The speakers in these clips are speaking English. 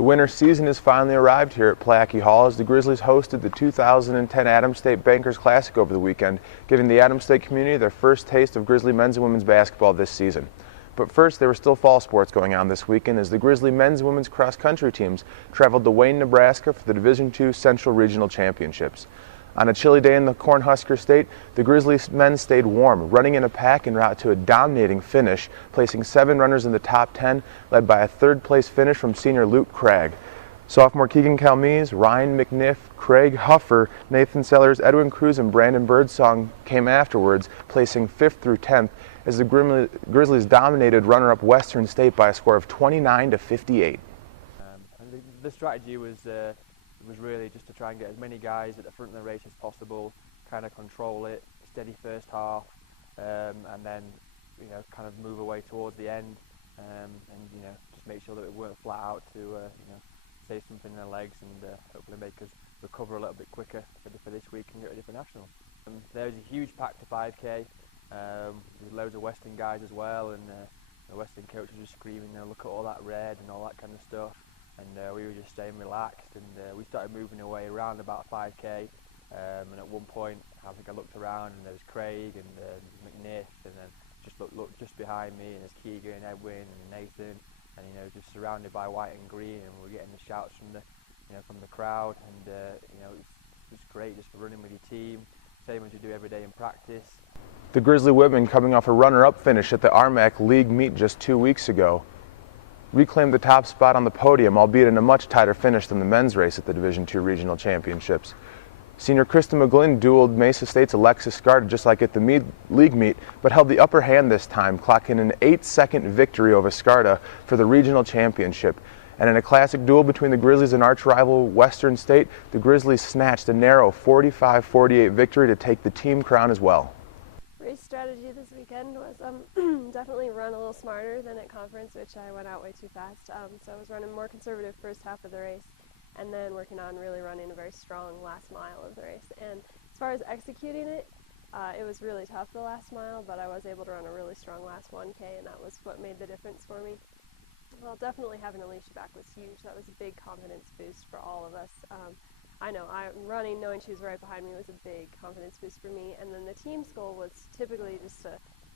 The winter season has finally arrived here at Plackey Hall as the Grizzlies hosted the 2010 Adams State Bankers Classic over the weekend, giving the Adams State community their first taste of Grizzly men's and women's basketball this season. But first, there were still fall sports going on this weekend as the Grizzly men's and women's cross-country teams traveled to Wayne, Nebraska for the Division II Central Regional Championships. On a chilly day in the Cornhusker State, the Grizzly men stayed warm, running in a pack en route to a dominating finish, placing 7 runners in the top 10, led by a third-place finish from senior Luke Cragg. Sophomore Keegan Calmese, Ryan McNiff, Craig Huffer, Nathan Sellers, Edwin Cruz, and Brandon Birdsong came afterwards, placing 5th through 10th, as the Grizzlies dominated runner-up Western State by a score of 29-58. The strategy was really just to try and get as many guys at the front of the race as possible, kind of control it, steady first half, and then kind of move away towards the end, and just make sure that we weren't flat out to save something in their legs and hopefully make us recover a little bit quicker for this week and get ready for nationals. There was a huge pack to 5K. With loads of Western guys as well, and the Western coaches were screaming, look at all that red and all that kind of stuff, and we were just staying relaxed, and we started moving away around about 5K, and at one point I think I looked around and there was Craig and McNiff, and then just looked just behind me and there's Keegan, Edwin and Nathan, and just surrounded by white and green, and we were getting the shouts from the crowd, and it was great just for running with your team, same as you do every day in practice. The Grizzly women, coming off a runner-up finish at the RMAC League meet just 2 weeks ago, reclaimed the top spot on the podium, albeit in a much tighter finish than the men's race at the Division II Regional Championships. Senior Kristen McGlynn dueled Mesa State's Alexis Scarta just like at the league meet, but held the upper hand this time, clocking an 8-second victory over Scarta for the regional championship. And in a classic duel between the Grizzlies and arch-rival Western State, the Grizzlies snatched a narrow 45-48 victory to take the team crown as well. Race strategy this weekend was definitely run a little smarter than at conference, which I went out way too fast. So I was running more conservative first half of the race, and then working on really running a very strong last mile of the race. And as far as executing it, it was really tough the last mile, but I was able to run a really strong last 1K, and that was what made the difference for me. Well, definitely having Alicia back was huge. That was a big confidence boost for all of us. I know, running, knowing she was right behind me was a big confidence boost for me. And then the team's goal was typically just to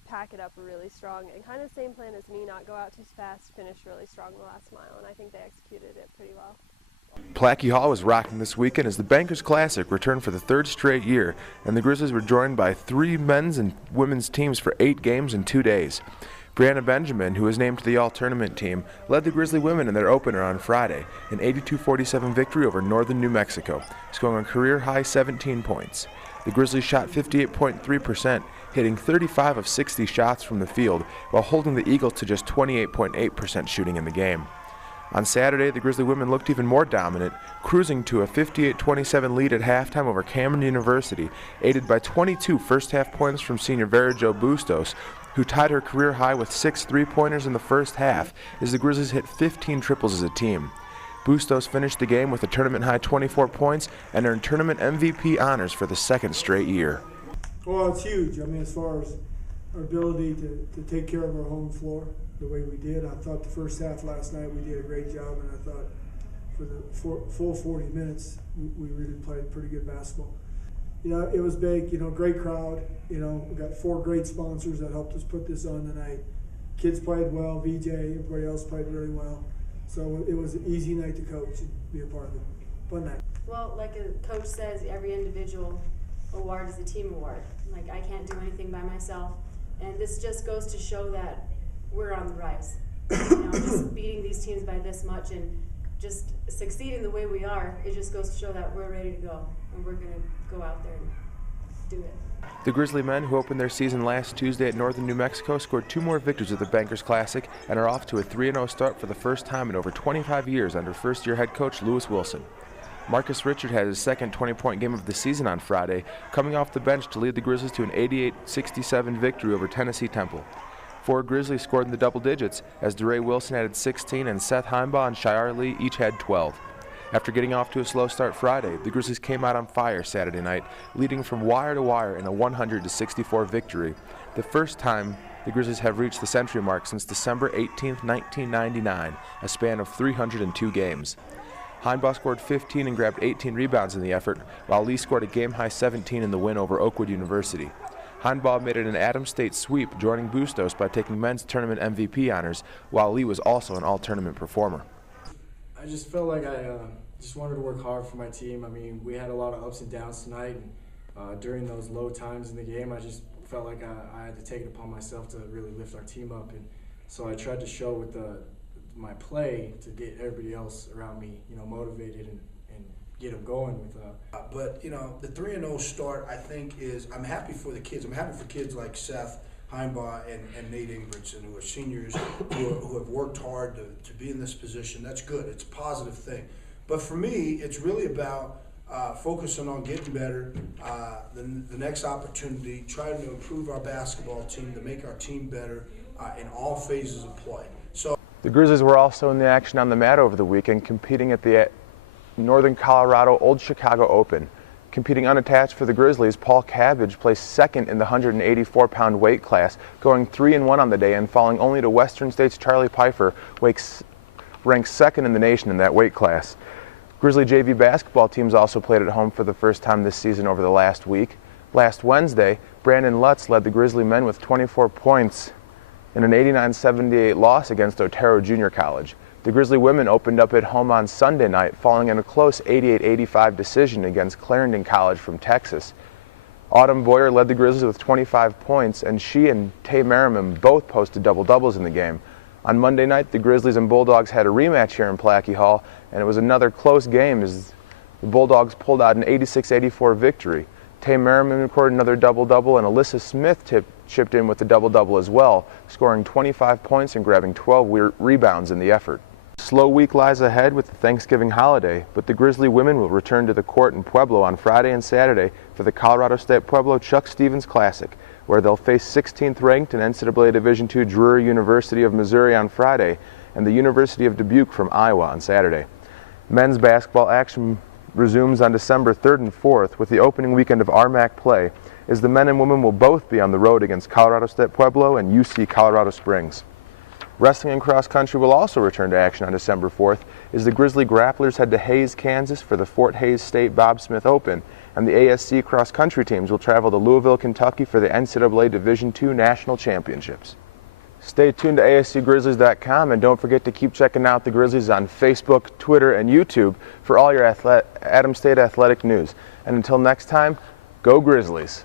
pack it up really strong and kind of the same plan as me, not go out too fast, finish really strong the last mile. And I think they executed it pretty well. Plackey Hall was rocking this weekend as the Bankers Classic returned for the 3rd straight year, and the Grizzlies were joined by 3 men's and women's teams for 8 games in 2 days. Brianna Benjamin, who was named to the All-Tournament team, led the Grizzly women in their opener on Friday, an 82-47 victory over Northern New Mexico, scoring a career-high 17 points. The Grizzlies shot 58.3%, hitting 35 of 60 shots from the field, while holding the Eagles to just 28.8% shooting in the game. On Saturday, the Grizzly women looked even more dominant, cruising to a 58-27 lead at halftime over Cameron University, aided by 22 first-half points from senior Vera Jo Bustos, who tied her career high with 6 3-pointers in the first half as the Grizzlies hit 15 triples as a team. Bustos finished the game with a tournament-high 24 points and earned tournament MVP honors for the 2nd straight year. Well, it's huge. I mean, as far as our ability to take care of our home floor the way we did. I thought the first half last night we did a great job, and I thought for the full 40 minutes we really played pretty good basketball. It was big, great crowd. We got 4 great sponsors that helped us put this on tonight. Kids played well, VJ, everybody else played really well. So it was an easy night to coach and be a part of it. Fun night. Well, like a coach says, every individual award is a team award. Like, I can't do anything by myself. And this just goes to show that we're on the rise. Just beating these teams by this much and just succeeding the way we are, it just goes to show that we're ready to go. And we're going to go out there and do it. The Grizzly men, who opened their season last Tuesday at Northern New Mexico, scored 2 more victories at the Bankers Classic and are off to a 3-0 start for the first time in over 25 years under first-year head coach Lewis Wilson. Marcus Richard had his second 20-point game of the season on Friday, coming off the bench to lead the Grizzlies to an 88-67 victory over Tennessee Temple. 4 Grizzlies scored in the double digits, as DeRay Wilson added 16 and Seth Heinbaugh and Shiar Lee each had 12. After getting off to a slow start Friday, the Grizzlies came out on fire Saturday night, leading from wire to wire in a 100-64 victory, the first time The Grizzlies have reached the century mark since December 18, 1999, a span of 302 games. Heinbaugh scored 15 and grabbed 18 rebounds in the effort, while Lee scored a game-high 17 in the win over Oakwood University. Heinbaugh made it an Adams State sweep, joining Bustos by taking men's tournament MVP honors, while Lee was also an all-tournament performer. I just felt like I just wanted to work hard for my team. I mean, we had a lot of ups and downs tonight, and during those low times in the game, I just felt like I had to take it upon myself to really lift our team up. And so I tried to show with my play to get everybody else around me, motivated and get them going with. But the 3-0 start, I think, I'm happy for the kids. I'm happy for kids like Seth Heinbaugh and Nate Ingridson, who are seniors, who have worked hard to be in this position. That's good. It's a positive thing. But for me, it's really about focusing on getting better, the next opportunity, trying to improve our basketball team, to make our team better in all phases of play. So the Grizzlies were also in the action on the mat over the weekend, competing at the Northern Colorado Old Chicago Open. Competing unattached for the Grizzlies, Paul Cabbage placed second in the 184-pound weight class, going 3-1 on the day and falling only to Western State's Charlie Pfeiffer, ranked second in the nation in that weight class. Grizzly JV basketball teams also played at home for the first time this season over the last week. Last Wednesday, Brandon Lutz led the Grizzly men with 24 points in an 89-78 loss against Otero Junior College. The Grizzly women opened up at home on Sunday night, falling in a close 88-85 decision against Clarendon College from Texas. Autumn Boyer led the Grizzlies with 25 points, and she and Tay Merriman both posted double-doubles in the game. On Monday night, the Grizzlies and Bulldogs had a rematch here in Plackey Hall, and it was another close game as the Bulldogs pulled out an 86-84 victory. Tay Merriman recorded another double-double, and Alyssa Smith chipped in with the double-double as well, scoring 25 points and grabbing 12 rebounds in the effort. Slow week lies ahead with the Thanksgiving holiday, but the Grizzly women will return to the court in Pueblo on Friday and Saturday for the Colorado State Pueblo Chuck Stevens Classic, where they'll face 16th ranked and NCAA Division II Drury University of Missouri on Friday and the University of Dubuque from Iowa on Saturday. Men's basketball action resumes on December 3rd and 4th with the opening weekend of RMAC play, as the men and women will both be on the road against Colorado State Pueblo and UC Colorado Springs. Wrestling and cross country will also return to action on December 4th as the Grizzly Grapplers head to Hays, Kansas for the Fort Hays State Bob Smith Open, and the ASC cross country teams will travel to Louisville, Kentucky for the NCAA Division II National Championships. Stay tuned to ASCGrizzlies.com and don't forget to keep checking out the Grizzlies on Facebook, Twitter, and YouTube for all your Adams State athletic news. And until next time, go Grizzlies!